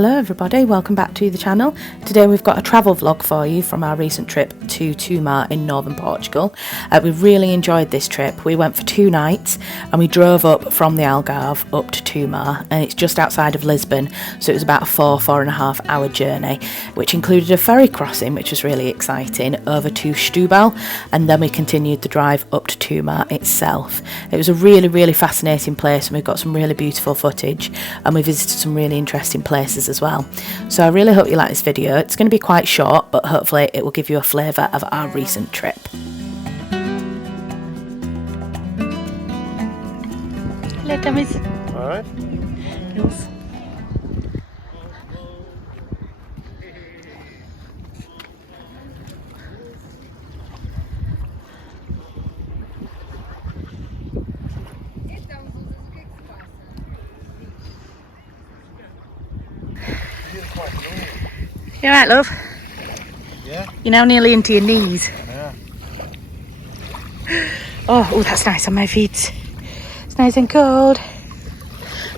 Hello everybody, welcome back to the channel. Today we've got a travel vlog for you from our recent trip to Tomar in Northern Portugal. We really enjoyed this trip. We went for 2 nights and we drove up from the Algarve up to Tomar, and it's just outside of Lisbon, so it was about a 4.5 hour journey, which included a ferry crossing, which was really exciting, over to Setúbal, and then we continued the drive up to Tomar itself. It was a really fascinating place, and we've got some really beautiful footage, and we visited some really interesting places as well. So I really hope you like this video. It's going to be quite short, but hopefully it will give you a flavour of our recent trip. Hello, Thomas. Alright. Yes. You alright, love? Yeah. You're now nearly into your knees. Yeah. Oh, that's nice on my feet. It's nice and cold.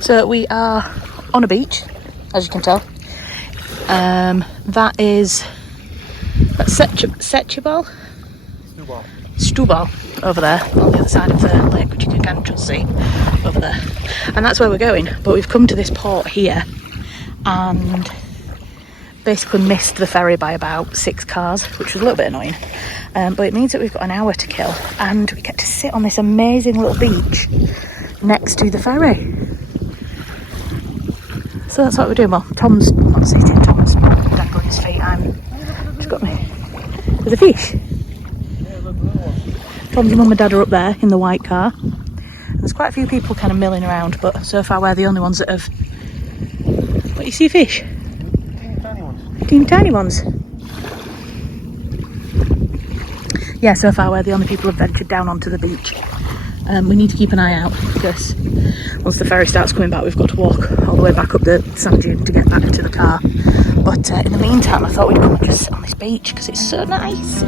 So we are on a beach, as you can tell. That's Setúbal? Setúbal, over there, on the other side of the lake, which you can just see over there. And that's where we're going. But we've come to this port here and basically missed the ferry by about 6 cars, which was a little bit annoying. But it means that we've got an hour to kill, and we get to sit on this amazing little beach next to the ferry. So that's what we're doing. Well, Tom's not sitting, Tom's dangling his feet. Just got me. There's a fish. Tom's mum and dad are up there in the white car. And there's quite a few people kind of milling around, but so far we're the only ones that have... What, you see a fish? Teeny tiny ones. Yeah, so far we're the only people who have ventured down onto the beach. We need to keep an eye out because once the ferry starts coming back, we've got to walk all the way back up the sand dune to get back to the car. But in the meantime, I thought we'd come and just sit on this beach because it's so nice.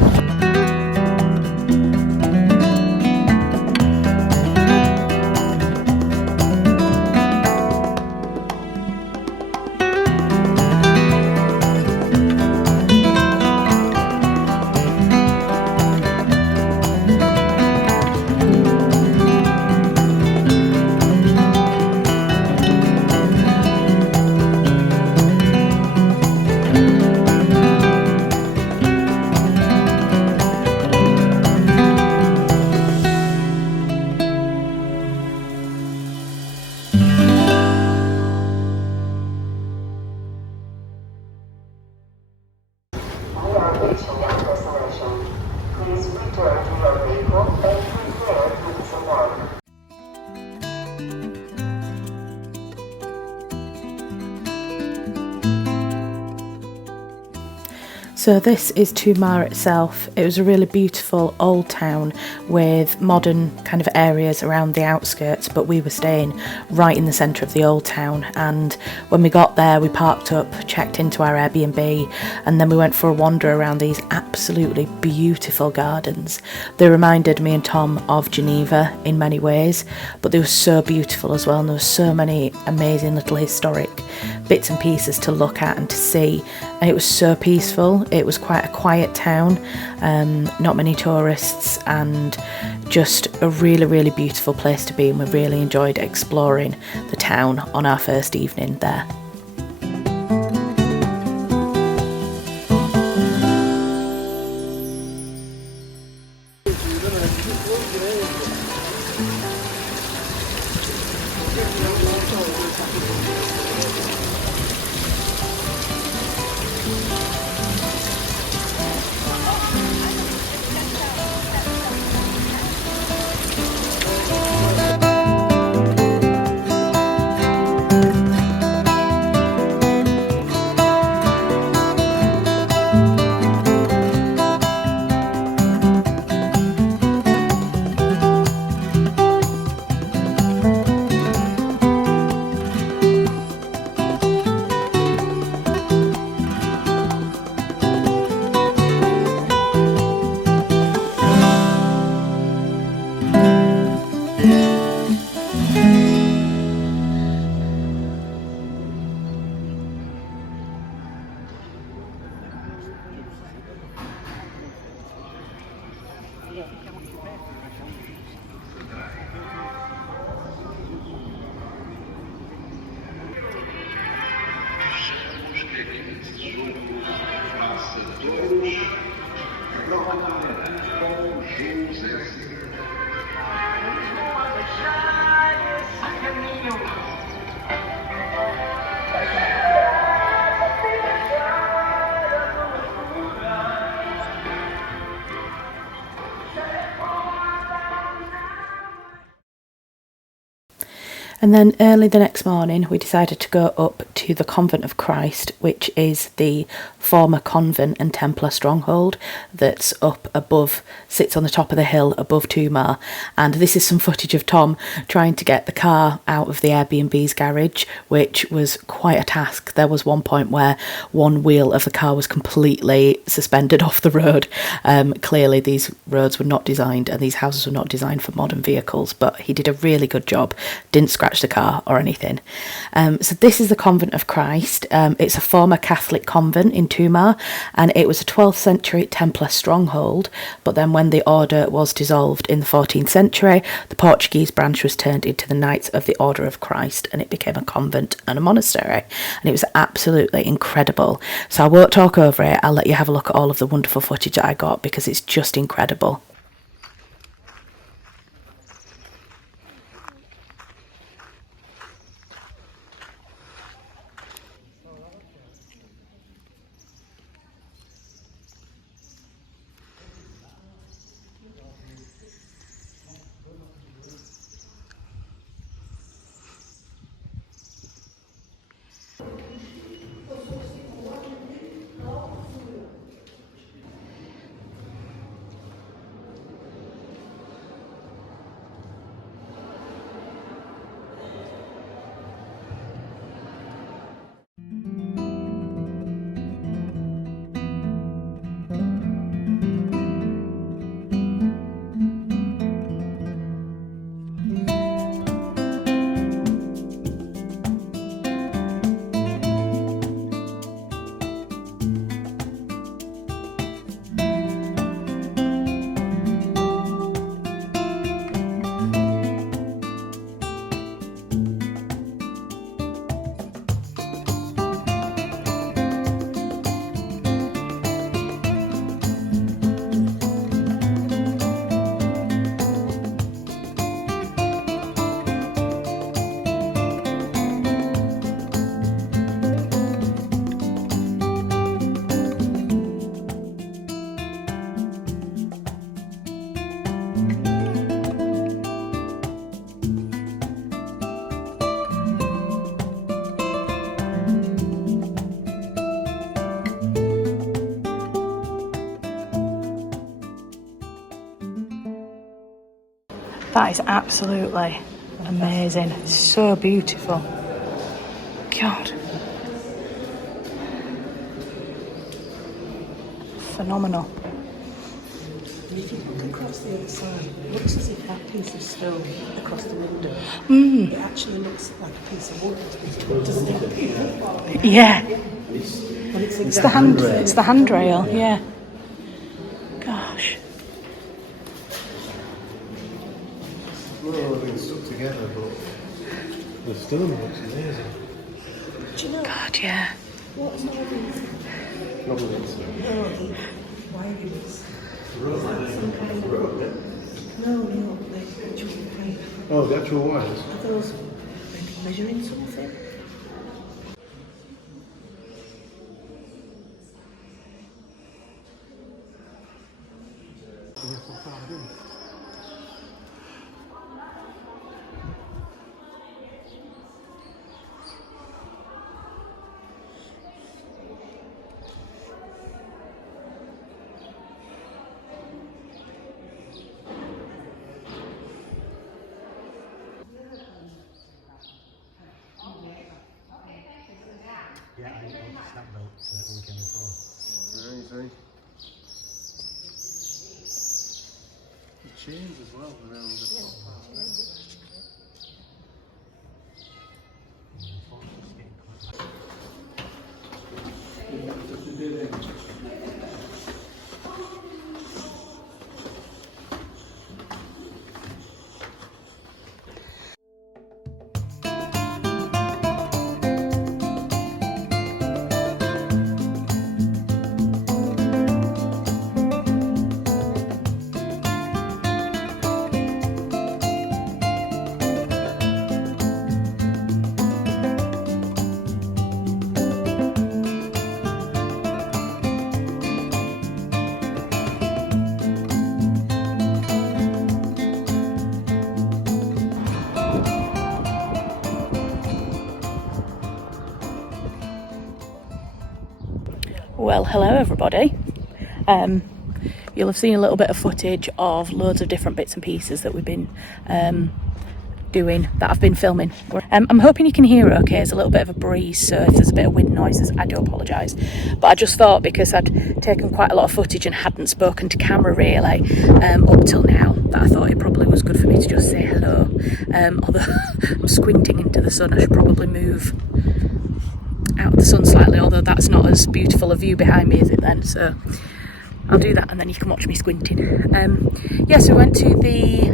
Please return to your vehicle and prepare to disembark. So this is Tomar itself. It was a really beautiful old town with modern kind of areas around the outskirts, but we were staying right in the centre of the old town, and when we got there we parked up, checked into our Airbnb, and then we went for a wander around these absolutely beautiful gardens. They reminded me and Tom of Geneva in many ways, but they were so beautiful as well, and there were so many amazing little historic bits and pieces to look at and to see, and it was so peaceful. It was quite a quiet town, not many tourists, and just a really beautiful place to be, and we really enjoyed exploring the town on our first evening there. And then early the next morning, we decided to go up to the Convent of Christ, which is the former convent and Templar stronghold that's up above, sits on the top of the hill above Tomar. And this is some footage of Tom trying to get the car out of the Airbnb's garage, which was quite a task. There was one point where one wheel of the car was completely suspended off the road. Clearly, these roads were not designed and these houses were not designed for modern vehicles, but he did a really good job. Didn't scratch the car or anything. So this is the Convent of Christ. It's a former Catholic convent in Tomar, and it was a 12th century Templar stronghold, but then when the order was dissolved in the 14th century, the Portuguese branch was turned into the Knights of the Order of Christ, and it became a convent and a monastery, and it was absolutely incredible. So I won't talk over it, I'll let you have a look at all of the wonderful footage that I got, because it's just incredible. That is absolutely amazing. It's so beautiful. God. Phenomenal. And if you look across the other side, it looks as if that piece of stone across the window, it actually looks like a piece of wood, doesn't it? Yeah. And It's the handrail, yeah. Gosh. Well, everything's stuck together, but the stone looks amazing. Do you know? God, yeah. What's Northern? Probably so. No, why are you? Road. No, the actual pipe. Oh, the actual wires. Are those maybe measuring something? Yeah, I noticed that belt weekend before. There you see. The chains as well around the top. Well, hello everybody. You'll have seen a little bit of footage of loads of different bits and pieces that we've been doing, that I've been filming. I'm hoping you can hear okay. There's a little bit of a breeze, so if there's a bit of wind noises, I do apologise. But I just thought, because I'd taken quite a lot of footage and hadn't spoken to camera really up till now, that I thought it probably was good for me to just say hello. Although I'm squinting into the sun, I should probably move out of the sun slightly, although that's not as beautiful a view behind me, is it then? So I'll do that and then you can watch me squinting. Yes, we went to the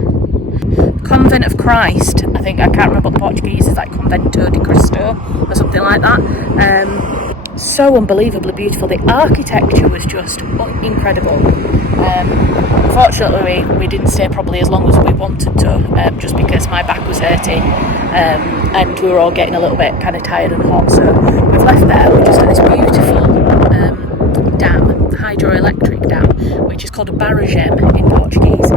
Convent of Christ. I can't remember what the Portuguese is, like Convento de Cristo or something like that. So unbelievably beautiful. The architecture was just incredible. Unfortunately, we didn't stay probably as long as we wanted to, just because my back was hurting, and we were all getting a little bit kind of tired and hot. So we've left there. We just had this beautiful dam, hydroelectric dam, which is called a barragem in Portuguese.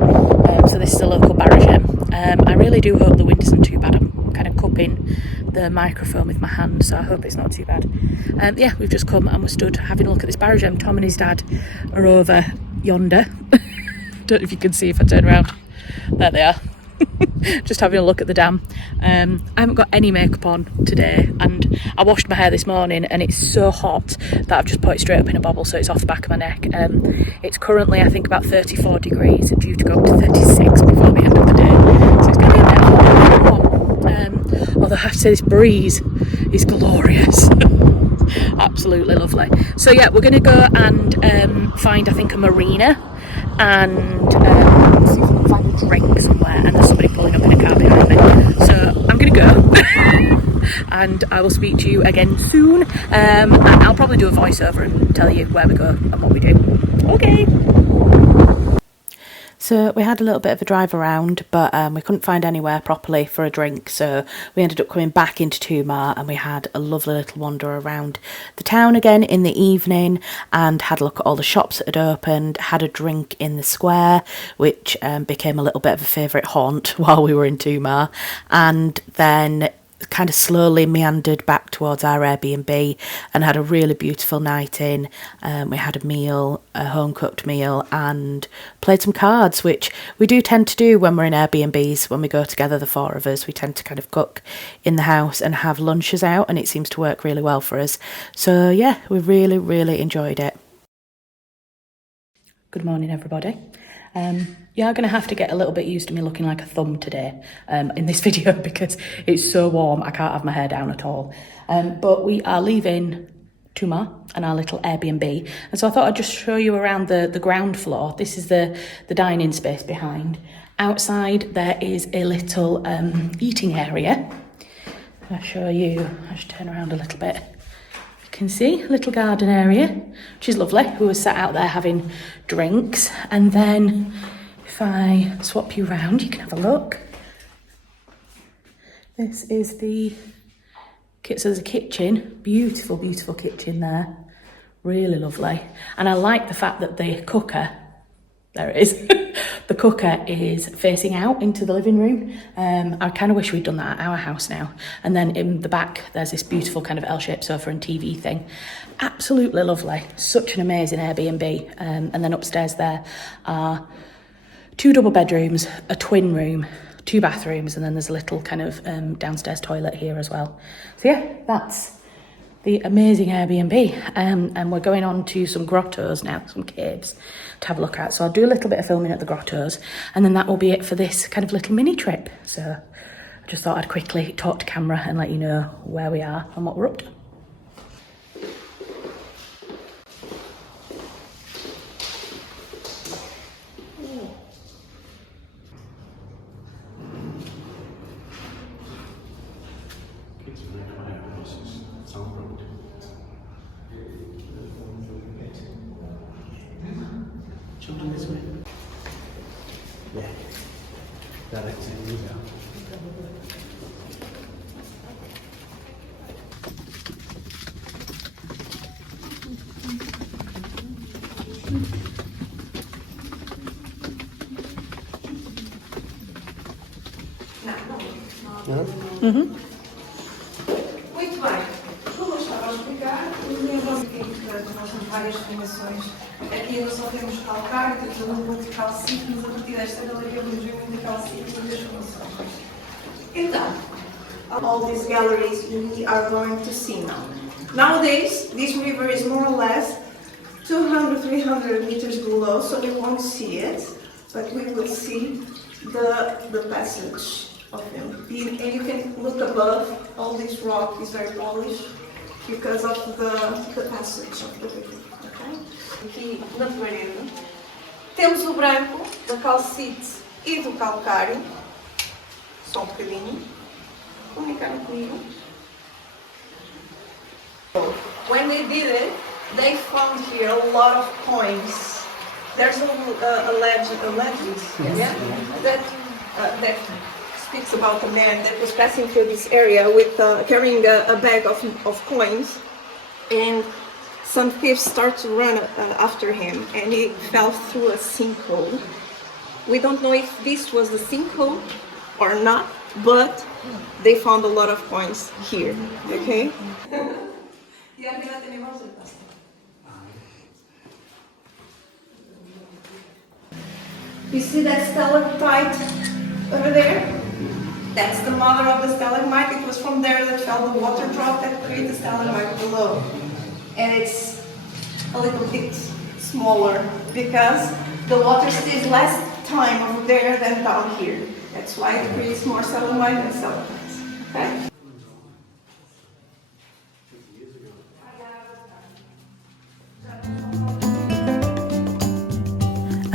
So this is a local barragem. I really do hope the wind isn't too bad. I'm kind of cupping the microphone with my hand, so I hope it's not too bad. Yeah, we've just come and we're stood having a look at this barragem. Tom and his dad are over yonder. Don't know if you can see if I turn around. There they are. Just having a look at the dam. I haven't got any makeup on today, and I washed my hair this morning and it's so hot that I've just put it straight up in a bobble, so it's off the back of my neck. It's currently I think about 34 degrees, due to go up to 36 before the end of the day, so it's going to be a bit warm. Although I have to say, this breeze is glorious. Absolutely lovely. So yeah, we're going to go and find, I think, a marina, and see if we can find a drink somewhere. And there's somebody pulling up in a car behind me, so I'm going to go and I will speak to you again soon, and I'll probably do a voiceover and tell you where we go and what we do. Okay. So we had a little bit of a drive around, but we couldn't find anywhere properly for a drink, so we ended up coming back into Tomar, and we had a lovely little wander around the town again in the evening, and had a look at all the shops that had opened, had a drink in the square, which became a little bit of a favourite haunt while we were in Tomar, and then kind of slowly meandered back towards our Airbnb and had a really beautiful night in. We had a meal, a home cooked meal, and played some cards, which we do tend to do when we're in Airbnbs. When we go together, the four of us, we tend to kind of cook in the house and have lunches out, and it seems to work really well for us. So yeah, we really enjoyed it. Good morning everybody. You are going to have to get a little bit used to me looking like a thumb today in this video, because it's so warm I can't have my hair down at all. But we are leaving Tomar and our little Airbnb, and so I thought I'd just show you around the ground floor. This is the dining space behind. Outside there is a little eating area. I'll show you. I'll just turn around a little bit. You can see a little garden area, which is lovely. We were sat out there having drinks, and then if I swap you around, you can have a look. This is so there's a kitchen, beautiful kitchen there, really lovely. And I like the fact that the cooker, there it is, the cooker is facing out into the living room. I kind of wish we'd done that at our house now. And then in the back, there's this beautiful kind of L-shaped sofa and TV thing. Absolutely lovely. Such an amazing Airbnb. And then upstairs there are 2 double bedrooms, a twin room, 2 bathrooms, and then there's a little kind of downstairs toilet here as well. So yeah, that's the amazing Airbnb. And we're going on to some grottos now, some caves to have a look at. So I'll do a little bit of filming at the grottos, and then that will be it for this kind of little mini trip. So I just thought I'd quickly talk to camera and let you know where we are and what we're up to. Children this way? Yeah. Direct in you go. Mm-hmm. Muito bem. Vou mostrar ao explicar. Os meus aqui, nós temos várias formações. Aqui nós só temos calcário, temos a lua de calcite, mas a partir desta galeria vamos ver muito calcite e as formações. Então, all these galleries we are going to see now. Nowadays, this river is more or less 200-300 meters below, so we won't see it, but we will see the passage of him. And you can look above, all this rock is very polished because of the passage of the river. Okay? Aqui na parede temos o branco, da calcite e do calcário, só um bocadinho, comunicaram comigo. When they did it, they found here a lot of coins. There's a legend yeah, that speaks about a man that was passing through this area with carrying a bag of coins, and some thieves start to run after him, and he fell through a sinkhole. We don't know if this was the sinkhole or not, but they found a lot of coins here. Okay. You see that stalactite over there? That's the mother of the stalagmite. It was from there that fell the water drop that created the stalagmite below. And it's a little bit smaller because the water stays less time over there than down here. That's why it creates more stalagmite and stalactites. Okay?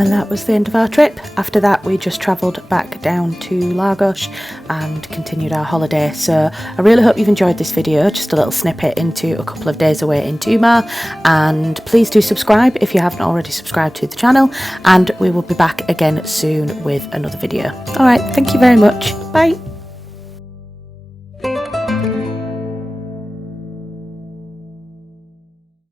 And that was the end of our trip. After that, we just travelled back down to Lagos and continued our holiday. So I really hope you've enjoyed this video, just a little snippet into a couple of days away in Tomar. And please do subscribe if you haven't already subscribed to the channel. And we will be back again soon with another video. All right, thank you very much. Bye.